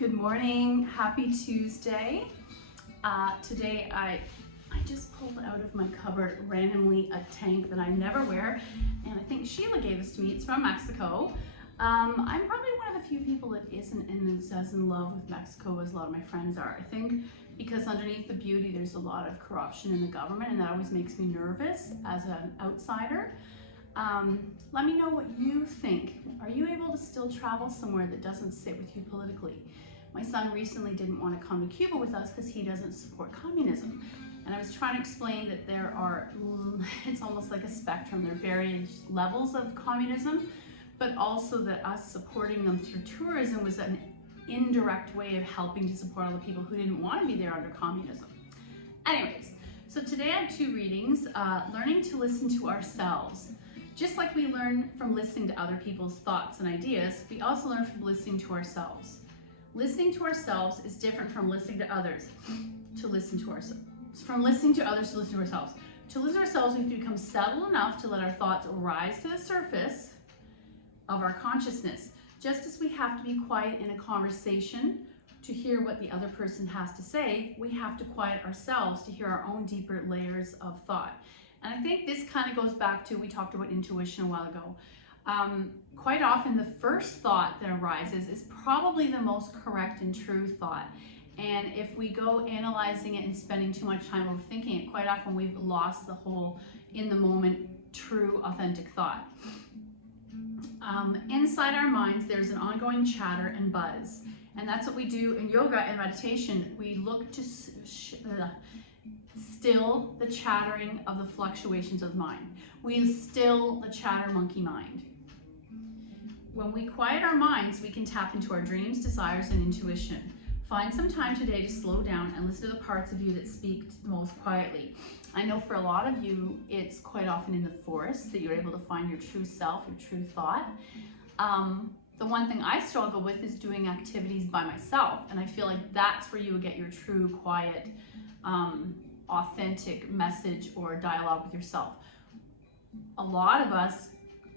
Good morning, happy Tuesday. Today I just pulled out of my cupboard randomly a tank that I never wear, and I think Sheila gave this to me. It's from Mexico. I'm probably one of the few people that isn't and is as in love with Mexico as a lot of my friends are. I think because underneath the beauty there's a lot of corruption in the government, and that always makes me nervous as an outsider. Let me know what you think. Are you able to still travel somewhere that doesn't sit with you politically? My son recently didn't want to come to Cuba with us because he doesn't support communism. And I was trying to explain that there are, it's almost like a spectrum. There are various levels of communism, but also that us supporting them through tourism was an indirect way of helping to support all the people who didn't want to be there under communism. Anyways, so today I have two readings, learning to listen to ourselves. Just like we learn from listening to other people's thoughts and ideas, we also learn from listening to ourselves. Listening to ourselves is different from listening to others to listen to ourselves. From listening to others to listen to ourselves. To listen to ourselves, we have to become settled enough to let our thoughts rise to the surface of our consciousness. Just as we have to be quiet in a conversation to hear what the other person has to say, we have to quiet ourselves to hear our own deeper layers of thought. And I think this kind of goes back to, we talked about intuition a while ago. Quite often the first thought that arises is probably the most correct and true thought. And if we go analyzing it and spending too much time overthinking it, quite often we've lost the whole in the moment true authentic thought. Inside our minds there's an ongoing chatter and buzz. And that's what we do in yoga and meditation. We look to still the chattering of the fluctuations of mind. We still the chatter monkey mind. When we quiet our minds, we can tap into our dreams, desires, and intuition. Find some time today to slow down and listen to the parts of you that speak most quietly. I know for a lot of you, it's quite often in the forest that you're able to find your true self, your true thought. The one thing I struggle with is doing activities by myself, and I feel like that's where you would get your true, quiet, authentic message or dialogue with yourself. A lot of us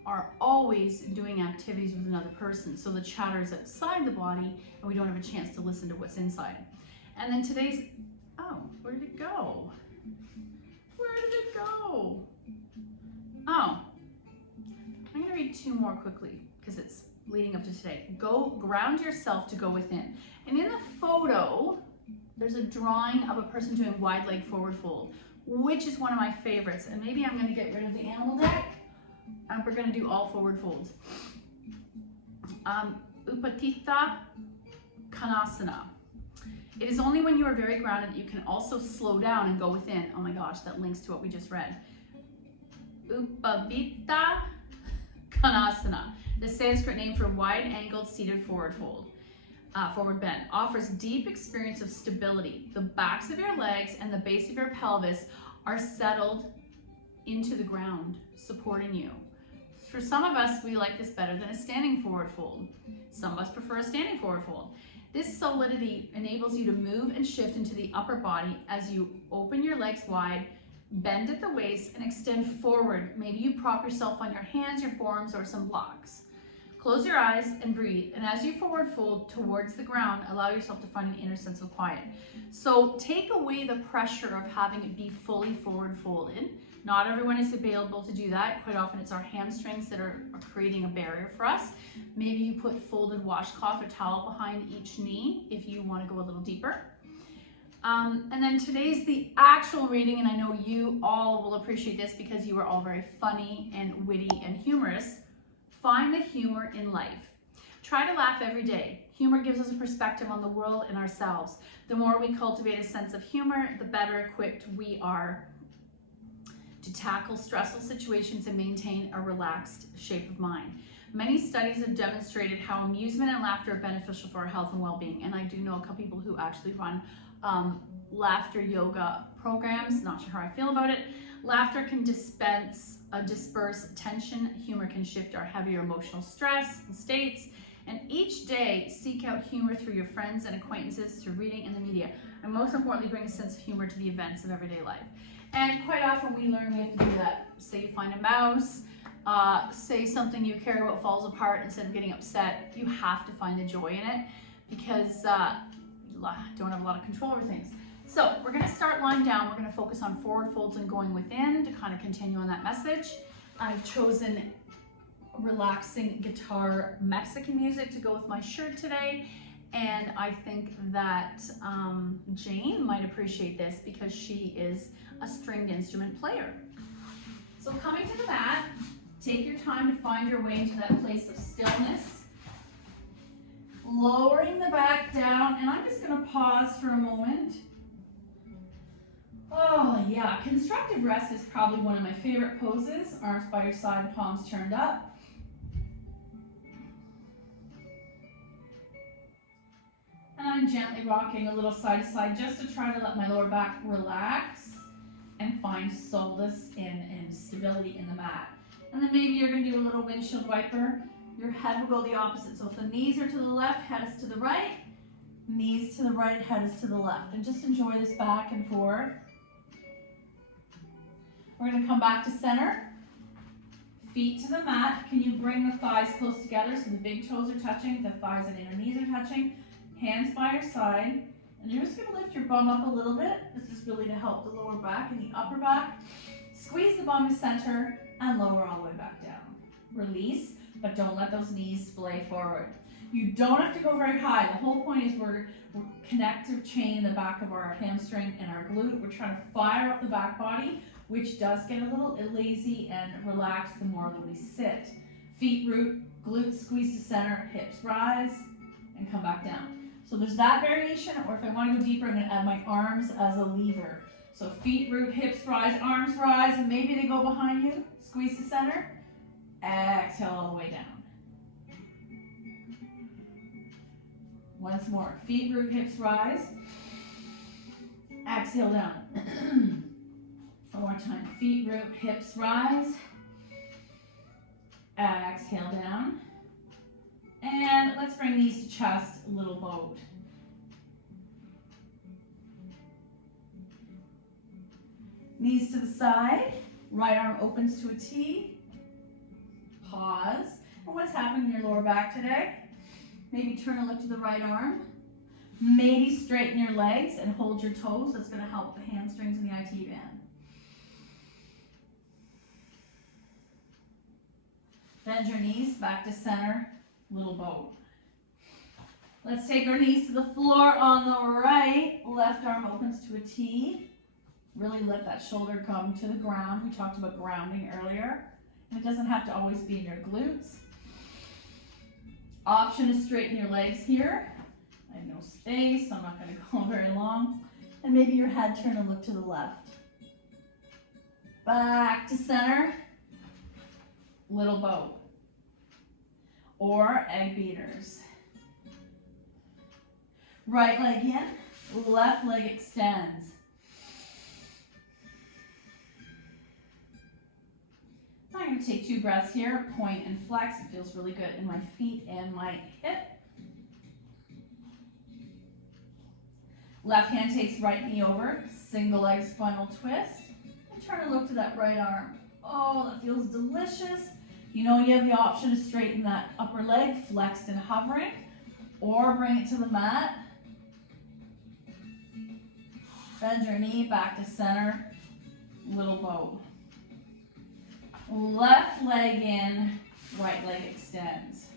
are always doing activities with another person, so the chatter is outside the body and we don't have a chance to listen to what's inside. And then today's, oh, where did it go? Where did it go? Oh, I'm gonna read two more quickly because it's leading up to today. Go ground yourself to go within. And in the photo, there's a drawing of a person doing wide leg forward fold, which is one of my favorites. And maybe I'm gonna get rid of the animal deck. And we're going to do all forward folds. Upatita Konasana. It is only when you are very grounded that you can also slow down and go within. Oh my gosh, that links to what we just read. Upavita Konasana, the Sanskrit name for wide-angled seated forward fold, forward bend, offers deep experience of stability. The backs of your legs and the base of your pelvis are settled into the ground, supporting you. For some of us, we like this better than a standing forward fold. Some of us prefer a standing forward fold. This solidity enables you to move and shift into the upper body as you open your legs wide, bend at the waist, and extend forward. Maybe you prop yourself on your hands, your forearms, or some blocks. Close your eyes and breathe. And as you forward fold towards the ground, allow yourself to find an inner sense of quiet. So take away the pressure of having it be fully forward folded. Not everyone is available to do that. Quite often it's our hamstrings that are creating a barrier for us. Maybe you put folded washcloth or towel behind each knee if you want to go a little deeper. And then today's the actual reading, and I know you all will appreciate this because you are all very funny and witty and humorous. Find the humor in life. Try to laugh every day. Humor gives us a perspective on the world and ourselves. The more we cultivate a sense of humor, the better equipped we are to tackle stressful situations and maintain a relaxed shape of mind. Many studies have demonstrated how amusement and laughter are beneficial for our health and well-being. And I do know a couple people who actually run laughter yoga programs. Not sure how I feel about it. Laughter can disperse tension. Humor can shift our heavier emotional stress and states. And each day, seek out humor through your friends and acquaintances, through reading and the media. And most importantly, bring a sense of humor to the events of everyday life. And quite often we learn we have to do that. Say you find a mouse, say something you care about falls apart, instead of getting upset, you have to find the joy in it. because don't have a lot of control over things. So we're going to start lying down. We're going to focus on forward folds and going within to kind of continue on that message. I've chosen relaxing guitar Mexican music to go with my shirt today. And I think that Jane might appreciate this because she is a stringed instrument player. So coming to the mat, take your time to find your way into that place of stillness. Lowering the back down, and I'm just going to pause for a moment. Oh yeah, constructive rest is probably one of my favorite poses. Arms by your side, palms turned up. And I'm gently rocking a little side to side just to try to let my lower back relax and find solace and stability in the mat. And then maybe you're going to do a little windshield wiper. Your head will go the opposite. So if the knees are to the left, head is to the right. Knees to the right, head is to the left. And just enjoy this back and forth. We're going to come back to center. Feet to the mat. Can you bring the thighs close together so the big toes are touching, the thighs and inner knees are touching. Hands by your side. And you're just going to lift your bum up a little bit. This is really to help the lower back and the upper back. Squeeze the bum to center and lower all the way back down. Release, but don't let those knees splay forward. You don't have to go very high. The whole point is we're connective chain in the back of our hamstring and our glute. We're trying to fire up the back body, which does get a little lazy and relaxed the more that we sit. Feet root, glutes squeeze to center, hips rise, and come back down. So there's that variation, or if I want to go deeper, I'm going to add my arms as a lever. So feet root, hips rise, arms rise, and maybe they go behind you. Squeeze to center. Exhale all the way down. Once more. Feet root, hips rise. Exhale down. One more time. Feet root, hips rise. Exhale down. And let's bring these to chest, little boat. Knees to the side, right arm opens to a T. Pause. And what's happening in your lower back today? Maybe turn and look to the right arm. Maybe straighten your legs and hold your toes. That's going to help the hamstrings and the IT band. Bend your knees back to center. Little boat. Let's take our knees to the floor on the right. Left arm opens to a T. Really let that shoulder come to the ground. We talked about grounding earlier. And it doesn't have to always be in your glutes. Option is straighten your legs here. I have no space, so I'm not going to go very long. And maybe your head turn and look to the left. Back to center. Little boat. Or egg beaters. Right leg in, left leg extends. I'm going to take 2 breaths here, point and flex. It feels really good in my feet and my hip. Left hand takes right knee over, single leg spinal twist. And turn and look to that right arm. Oh, that feels delicious. You know you have the option to straighten that upper leg, flexed and hovering, or bring it to the mat. Bend your knee back to center, little boat. Left leg in, right leg extends.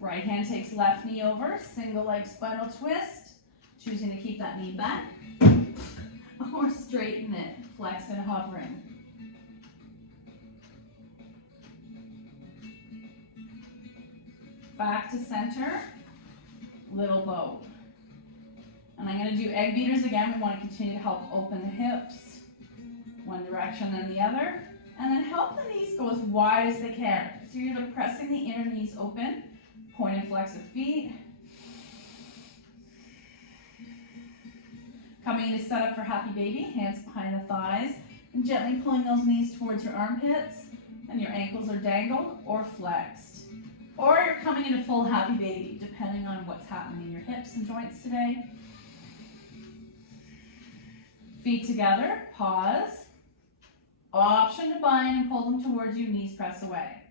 Right hand takes left knee over, single leg spinal twist, choosing to keep that knee back, or straighten it, flexed and hovering. Back to center, little boat. And I'm going to do egg beaters again. We want to continue to help open the hips, one direction then the other. And then help the knees go as wide as they can. So you're either pressing the inner knees open, point and flex the feet. Coming into setup for happy baby, hands behind the thighs, and gently pulling those knees towards your armpits, and your ankles are dangled or flexed. Or you're coming into full happy baby, depending on what's happening in your hips and joints today. Feet together, pause. Option to bind and pull them towards you, knees press away.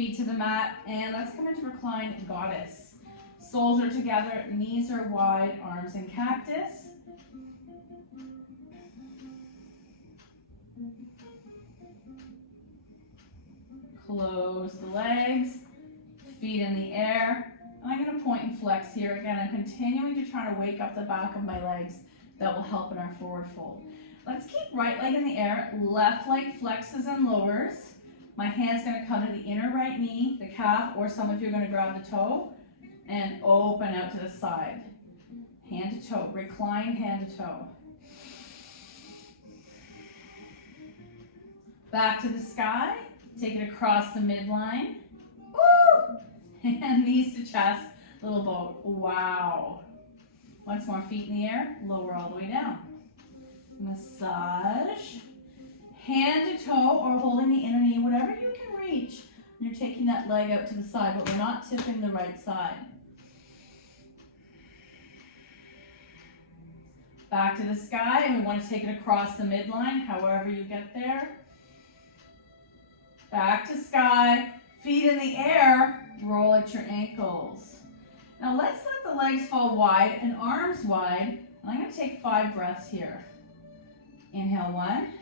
feet to the mat, and let's come into Recline Goddess. Soles are together, knees are wide, arms in cactus. Close the legs, feet in the air. And I'm going to point and flex here. Again, I'm continuing to try to wake up the back of my legs. That will help in our forward fold. Let's keep right leg in the air, left leg flexes and lowers. My hand's going to come to the inner right knee, the calf, or some of you are going to grab the toe and open out to the side. Hand to toe, recline hand to toe. Back to the sky, take it across the midline. Woo! And knees to chest, little boat. Wow. Once more, feet in the air, lower all the way down. Massage. Hand to toe or holding the inner knee, whatever you can reach. You're taking that leg out to the side, but we're not tipping the right side. Back to the sky, and we want to take it across the midline, however you get there. Back to sky, feet in the air, roll at your ankles. Now let's let the legs fall wide and arms wide. And I'm going to take 5 breaths here. Inhale 1.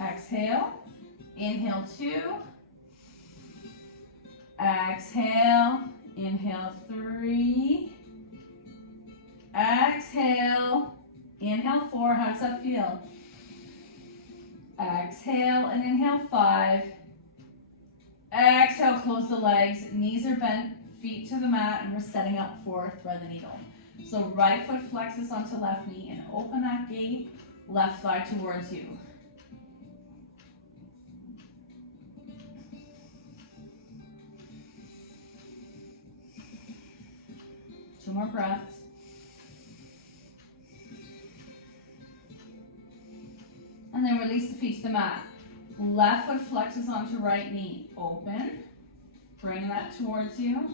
Exhale. Inhale 2. Exhale. Inhale 3. Exhale. Inhale 4. How does that feel? Exhale and inhale 5. Exhale, close the legs, knees are bent, feet to the mat, and we're setting up for thread the needle. So right foot flexes onto left knee and open that gate, left thigh towards you. Two more breaths. And then release the feet to the mat. Left foot flexes onto right knee. Open. Bring that towards you.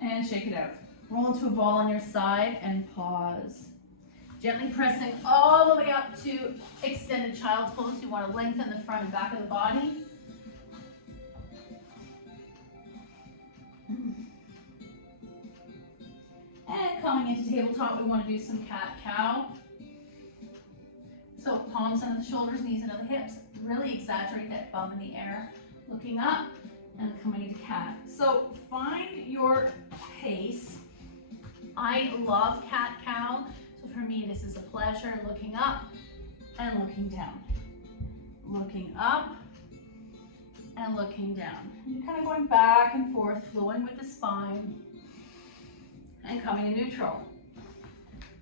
And shake it out. Roll into a ball on your side and pause. Gently pressing all the way up to extended child's pose. You want to lengthen the front and back of the body. And coming into tabletop, we want to do some cat-cow. So palms under the shoulders, knees under the hips. Really exaggerate that bum in the air. Looking up and coming into cat. So find your pace. I love cat-cow. So for me, this is a pleasure. Looking up and looking down. Looking up and looking down. You're kind of going back and forth, flowing with the spine. And coming in neutral.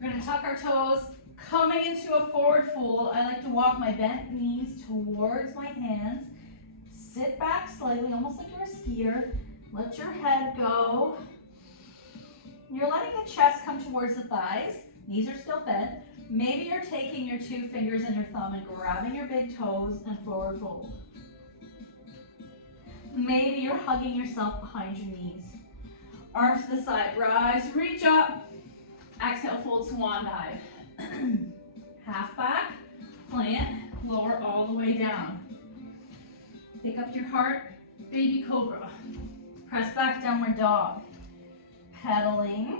We're going to tuck our toes, coming into a forward fold. I like to walk my bent knees towards my hands. Sit back slightly, almost like you're a skier. Let your head go. You're letting the chest come towards the thighs. Knees are still bent. Maybe you're taking your 2 fingers and your thumb and grabbing your big toes and forward fold. Maybe you're hugging yourself behind your knees. Arms to the side, rise, reach up. Exhale, fold, swan dive. Half back, plant, lower all the way down. Pick up your heart, baby cobra. Press back, downward dog. Pedaling.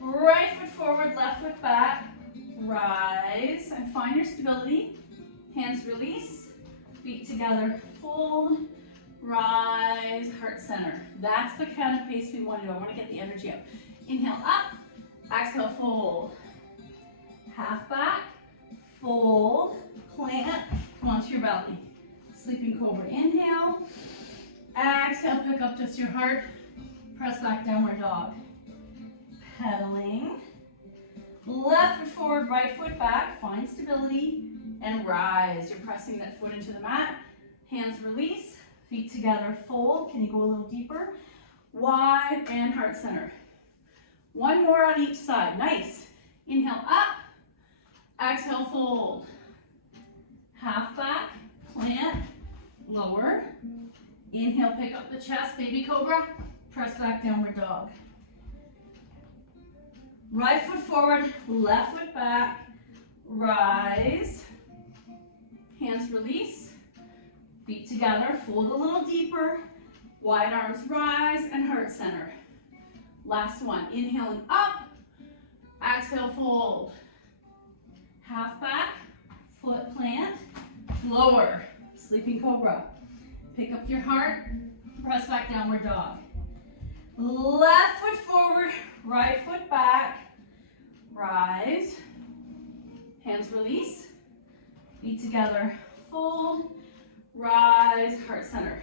Right foot forward, left foot back. Rise and find your stability. Hands release, feet together, fold. Rise, heart center. That's the kind of pace we want to do. I want to get the energy up. Inhale up, exhale, fold. Half back, fold, plant, come onto your belly. Sleeping cobra, inhale. Exhale, pick up just your heart. Press back, downward dog. Pedaling. Left foot forward, right foot back. Find stability and rise. You're pressing that foot into the mat. Hands release. Feet together, fold. Can you go a little deeper? Wide and heart center. One more on each side. Nice. Inhale up. Exhale, fold. Half back, plant, lower. Inhale, pick up the chest, baby cobra. Press back, downward dog. Right foot forward, left foot back. Rise. Hands release. Feet together, fold a little deeper. Wide arms rise and heart center. Last one, inhaling up. Exhale, fold. Half back, foot plant, lower. Sleeping cobra. Pick up your heart, press back, downward dog. Left foot forward, right foot back. Rise. Hands release. Feet together, fold. Rise, heart center.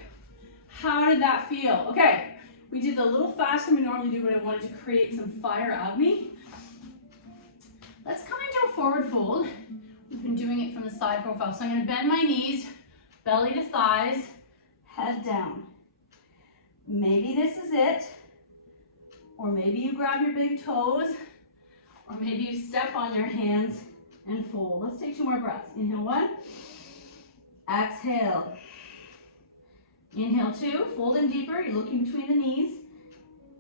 How did that feel? Okay, we did a little faster than we normally do, but I wanted to create some fire out of me. Let's come into a forward fold. We've been doing it from the side profile. So I'm gonna bend my knees, belly to thighs, head down. Maybe this is it, or maybe you grab your big toes, or maybe you step on your hands and fold. Let's take 2 more breaths. Inhale 1, exhale. Inhale 2, fold in deeper, you're looking between the knees.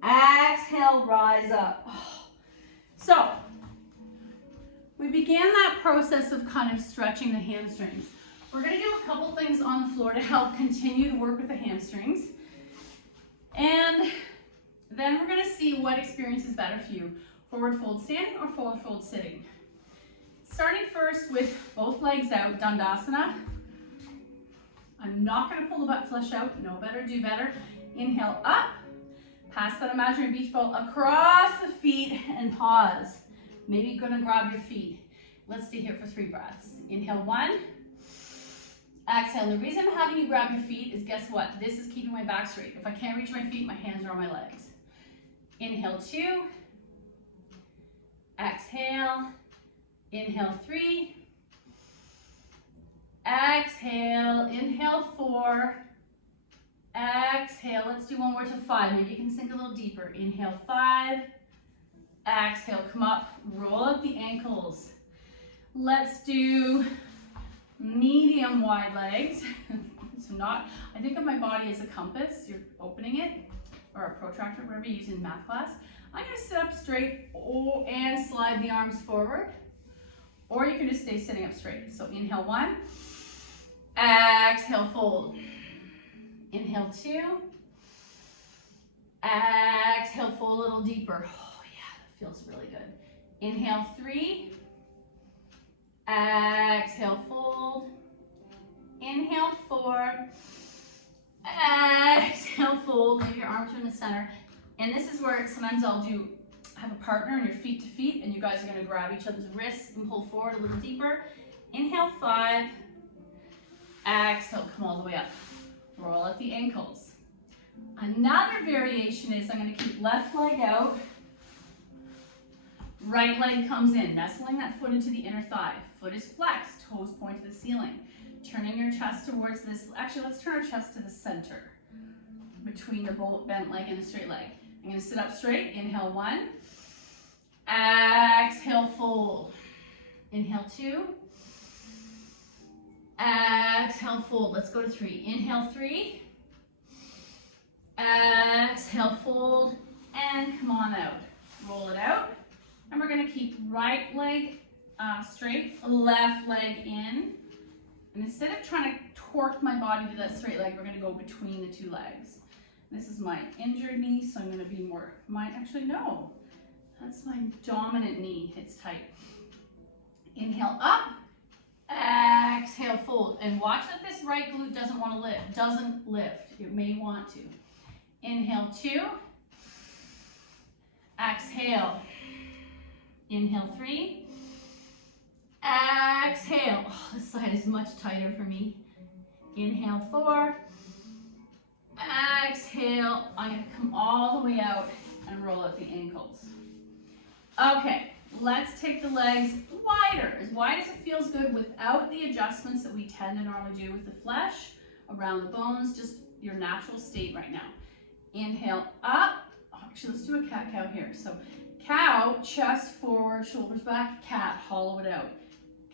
Exhale, rise up. So, we began that process of kind of stretching the hamstrings. We're gonna do a couple things on the floor to help continue to work with the hamstrings. And then we're gonna see what experience is better for you. Forward fold standing or forward fold sitting. Starting first with both legs out, Dandasana. I'm not gonna pull the butt flesh out, know better, do better. Inhale up, pass that imaginary beach ball across the feet and pause. Maybe you're gonna grab your feet. Let's stay here for 3 breaths. Inhale 1, exhale. The reason I'm having you grab your feet is, guess what? This is keeping my back straight. If I can't reach my feet, my hands are on my legs. Inhale 2, exhale, inhale 3, exhale, inhale 4, exhale. Let's do one more to 5. Maybe you can sink a little deeper. Inhale 5, exhale, come up, roll up the ankles. Let's do medium wide legs. So I think of my body as a compass. You're opening it, or a protractor, whatever you use in math class. I'm gonna sit up straight and slide the arms forward, or you can just stay sitting up straight. So inhale 1, exhale, fold. Inhale 2, exhale, fold a little deeper. Oh yeah, that feels really good. Inhale 3, exhale, fold. Inhale 4, exhale, fold. Leave your arms in the center. And this is where sometimes I'll have a partner and you're feet to feet, and you guys are gonna grab each other's wrists and pull forward a little deeper. Inhale 5, exhale, come all the way up. Roll up the ankles. Another variation is I'm gonna keep left leg out, right leg comes in, nestling that foot into the inner thigh. Foot is flexed, toes point to the ceiling. Turning your chest towards this, actually let's turn our chest to the center between the bent leg and the straight leg. I'm gonna sit up straight, inhale 1, exhale, fold. Inhale 2, exhale, fold. Let's go to 3. Inhale 3, exhale, fold, and come on out. Roll it out. And we're gonna keep right leg straight, left leg in. And instead of trying to torque my body to that straight leg, we're gonna go between the 2 legs. This is my injured knee, so I'm gonna be more, actually no, that's my dominant knee, it's tight. Inhale up, exhale, fold. And watch that this right glute doesn't lift, it may want to. Inhale 2, exhale, inhale 3, exhale. Oh, this side is much tighter for me. Inhale 4, exhale. I'm gonna come all the way out and roll up the ankles. Okay, let's take the legs wider, as wide as it feels good without the adjustments that we tend to normally do with the flesh, around the bones, just your natural state right now. Inhale up. Actually, let's do a cat-cow here. So cow, chest forward, shoulders back, cat, hollow it out.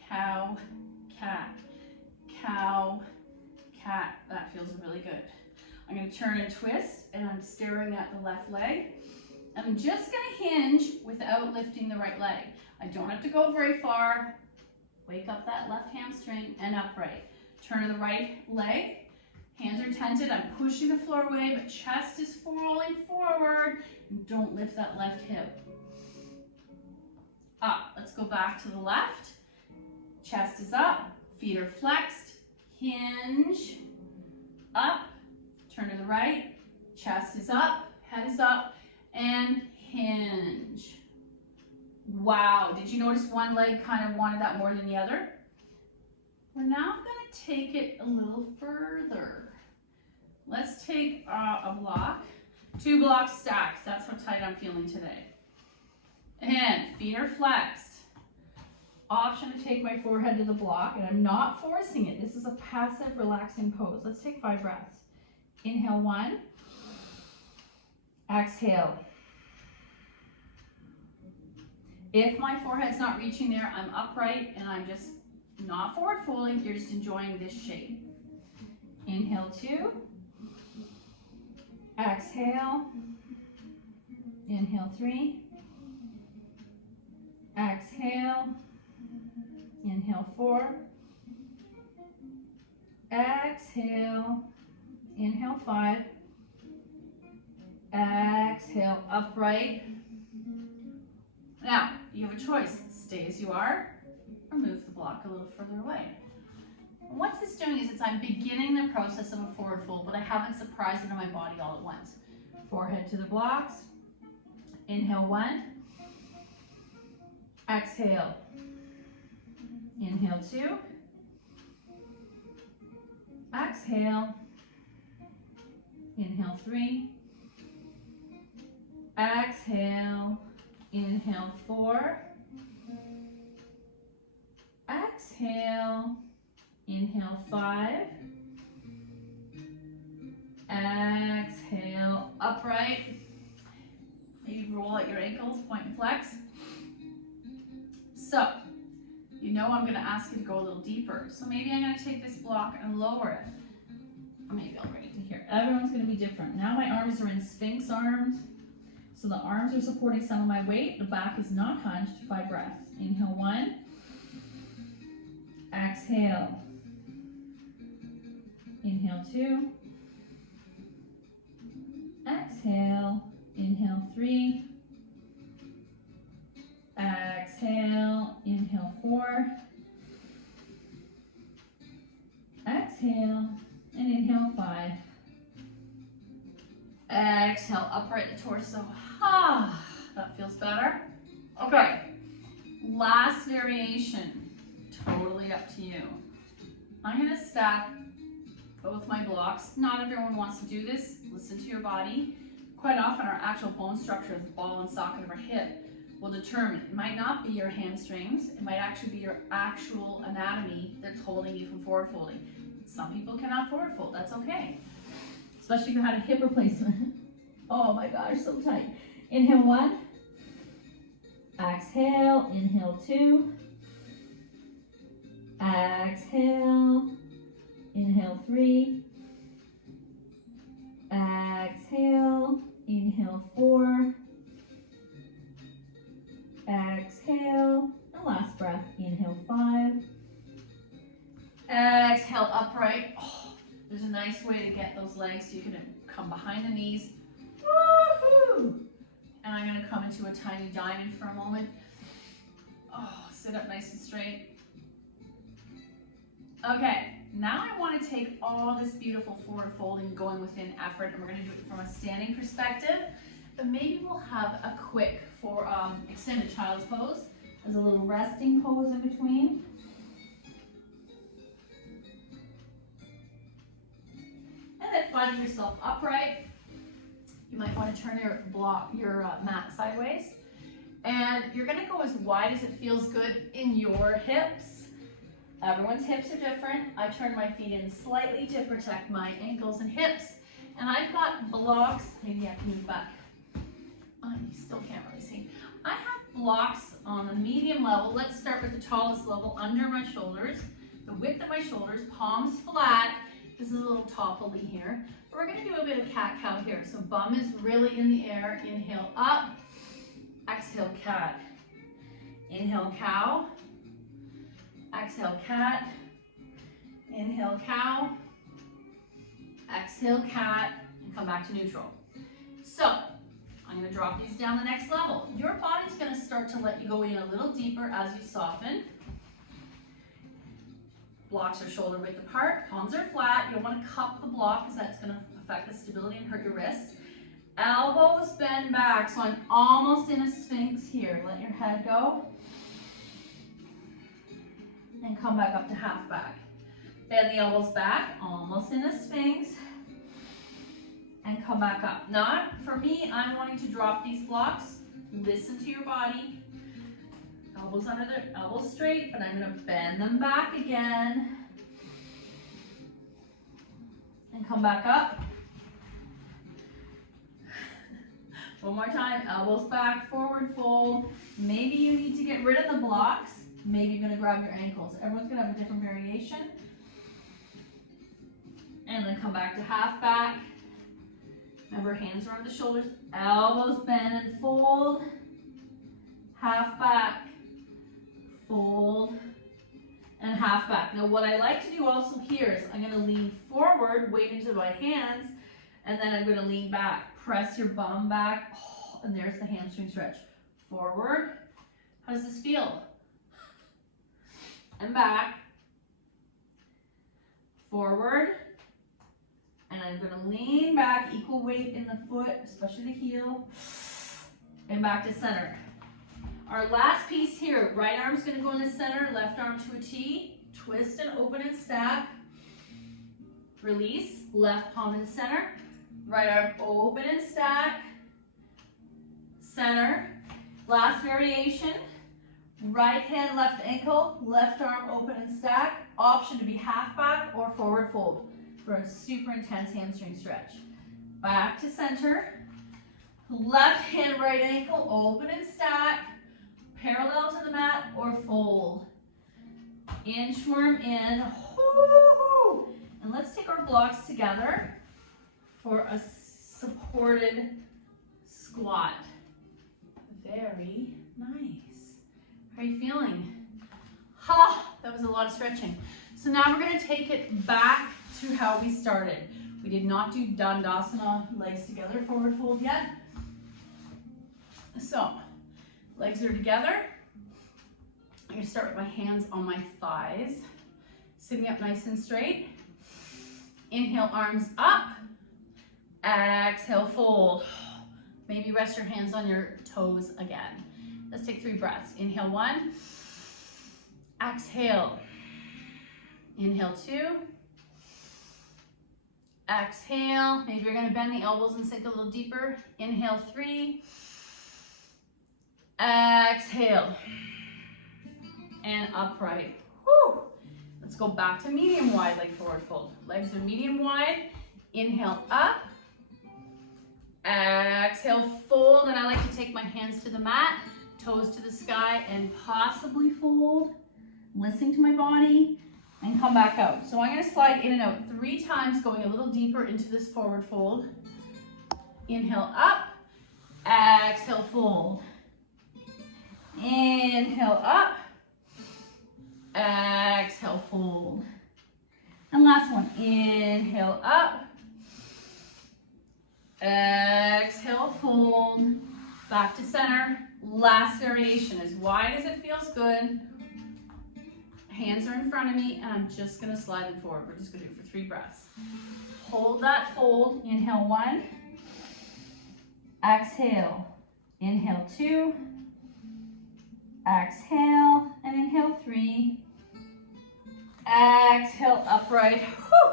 Cow, cat, cow, cat. That feels really good. I'm going to turn and twist, and I'm staring at the left leg. I'm just going to hinge without lifting the right leg. I don't have to go very far. Wake up that left hamstring and upright. Turn to the right leg. Hands are tented. I'm pushing the floor away, but chest is falling forward. Don't lift that left hip. Up. Let's go back to the left. Chest is up. Feet are flexed. Hinge. Up. Turn to the right. Chest is up. Head is up. And hinge. Wow. Did you notice one leg kind of wanted that more than the other? We're now going to take it a little further. Let's take a block. 2 blocks stacked. That's how tight I'm feeling today. And feet are flexed. Option to take my forehead to the block, and I'm not forcing it. This is a passive, relaxing pose. Let's take 5 breaths. Inhale 1. Exhale. If my forehead's not reaching there, I'm upright and I'm just not forward folding. You're just enjoying this shape. Inhale 2. Exhale. Inhale 3. Exhale. Inhale 4. Exhale. Inhale 5. Exhale, upright. Now, you have a choice. Stay as you are or move the block a little further away. What this is doing is I'm beginning the process of a forward fold, but I haven't surprised it in my body all at once. Forehead to the blocks. Inhale 1. Exhale. Inhale 2. Exhale. Inhale 3. Exhale. Inhale 4. Exhale. Inhale 5. Exhale, upright. Maybe roll out your ankles, point and flex. So, you know I'm going to ask you to go a little deeper. So maybe I'm going to take this block and lower it. Or maybe I'll bring it to here. Everyone's going to be different. Now my arms are in Sphinx arms. So the arms are supporting some of my weight. The back is not hunched. 5 breaths. Inhale 1. Exhale. Inhale 2. Exhale. Inhale 3. Exhale. Inhale 4. Exhale. And inhale 5. Exhale, upright the torso. Ah, that feels better. Okay, last variation. Totally up to you. I'm going to stack both my blocks. Not everyone wants to do this. Listen to your body. Quite often our actual bone structure, the ball and socket of our hip, will determine. It might not be your hamstrings. It might actually be your actual anatomy that's holding you from forward folding. Some people cannot forward fold. That's okay. Especially if you had a hip replacement. Oh my gosh, so tight. Inhale 1. Exhale. Inhale 2. Exhale. Inhale 3. Exhale. Inhale 4. Exhale. And last breath. Inhale 5. Exhale, upright. Oh, there's a nice way to get those legs so you can come behind the knees. Woohoo! And I'm going to come into a tiny diamond for a moment. Oh, sit up nice and straight. Okay, now I want to take all this beautiful forward folding going within effort, and we're going to do it from a standing perspective, but maybe we'll have a quick extended child's pose as a little resting pose in between. And then finding yourself upright. You might want to turn your mat sideways. And you're going to go as wide as it feels good in your hips. Everyone's hips are different. I turn my feet in slightly to protect my ankles and hips. And I've got blocks. Maybe I can move back. You still can't really see. I have blocks on the medium level. Let's start with the tallest level under my shoulders. The width of my shoulders, palms flat. This is a little topply here. we're gonna do a bit of cat-cow here. So bum is really in the air. Inhale up, exhale cat. Inhale cow, exhale cat. Inhale cow, exhale cat, and come back to neutral. So I'm going to drop these down the next level. Your body's going to start to let you go in a little deeper as you soften. Blocks are shoulder width apart, palms are flat. You don't want to cup the block because that's going to affect the stability and hurt your wrists. Elbows bend back, so I'm almost in a sphinx here. Let your head go. And come back up to half back. Bend the elbows back, almost in a sphinx. And come back up. Now, for me, I'm wanting to drop these blocks. Listen to your body. Elbows under the elbows straight, but I'm going to bend them back again. And come back up. One more time, elbows back, forward fold. Maybe you need to get rid of the blocks. Maybe you're going to grab your ankles. Everyone's going to have a different variation. And then come back to half back. Remember, hands are on the shoulders, elbows bend and fold. Half back, fold, and half back. Now what I like to do also here is I'm going to lean forward, weight into my hands, and then I'm going to lean back. Press your bum back, and there's the hamstring stretch. Forward. How does this feel? And back. Forward. And I'm going to lean back, equal weight in the foot, especially the heel, and back to center. Our last piece here, right arm's going to go in the center, left arm to a T, twist and open and stack, release, left palm in the center, right arm open and stack, center. Last variation, right hand, left ankle, left arm open and stack, option to be half back or forward fold for a super intense hamstring stretch. Back to center, left hand, right ankle, open and stack, parallel to the mat or fold. Inchworm in, and let's take our blocks together for a supported squat. Very nice. How are you feeling? Ha, that was a lot of stretching. So now we're going to take it back to how we started. We did not do Dandasana, legs together, forward fold yet. So, legs are together. I'm going to start with my hands on my thighs, sitting up nice and straight. Inhale, arms up. Exhale, fold. Maybe rest your hands on your toes again. Let's take 3 breaths. Inhale 1. Exhale. Inhale 2. Exhale. Maybe you're going to bend the elbows and sink a little deeper. Inhale 3. Exhale. And upright. Whew. Let's go back to medium wide leg forward fold. Legs are medium wide. Inhale up. Exhale, fold. And I like to take my hands to the mat, toes to the sky, and possibly fold. Listening to my body. And come back out. So I'm going to slide in and out 3 times, going a little deeper into this forward fold. Inhale up. Exhale, fold. Inhale up. Exhale, fold. And last one. Inhale up. Exhale, fold. Back to center. Last variation. As wide as it feels good. Hands are in front of me, and I'm just going to slide them forward. We're just going to do it for 3 breaths. Hold that fold. Inhale 1. Exhale. Inhale 2. Exhale, and inhale 3. Exhale, upright. Whew.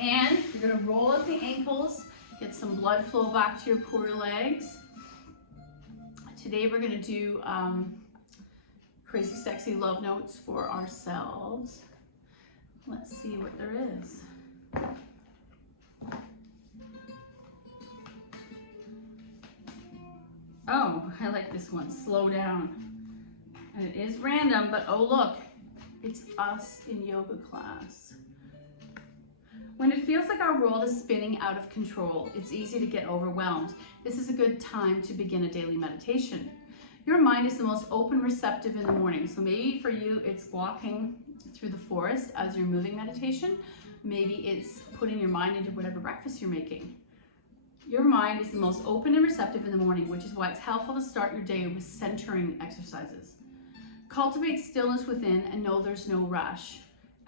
And you're going to roll up the ankles, get some blood flow back to your core legs. Today we're going to do crazy sexy love notes for ourselves. Let's see what there is. Oh, I like this one. Slow down. And it is random, but oh look, it's us in yoga class. When it feels like our world is spinning out of control, it's easy to get overwhelmed. This is a good time to begin a daily meditation. Your mind is the most open, receptive in the morning. So maybe for you, it's walking through the forest as you're moving meditation. Maybe it's putting your mind into whatever breakfast you're making. Your mind is the most open and receptive in the morning, which is why it's helpful to start your day with centering exercises. Cultivate stillness within and know there's no rush.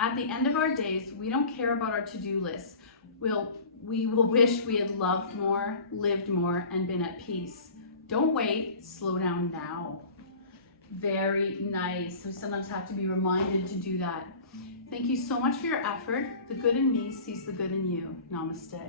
At the end of our days, we don't care about our to-do lists. We will wish we had loved more, lived more, and been at peace. Don't wait, slow down now. Very nice. So sometimes have to be reminded to do that. Thank you so much for your effort. The good in me sees the good in you. Namaste.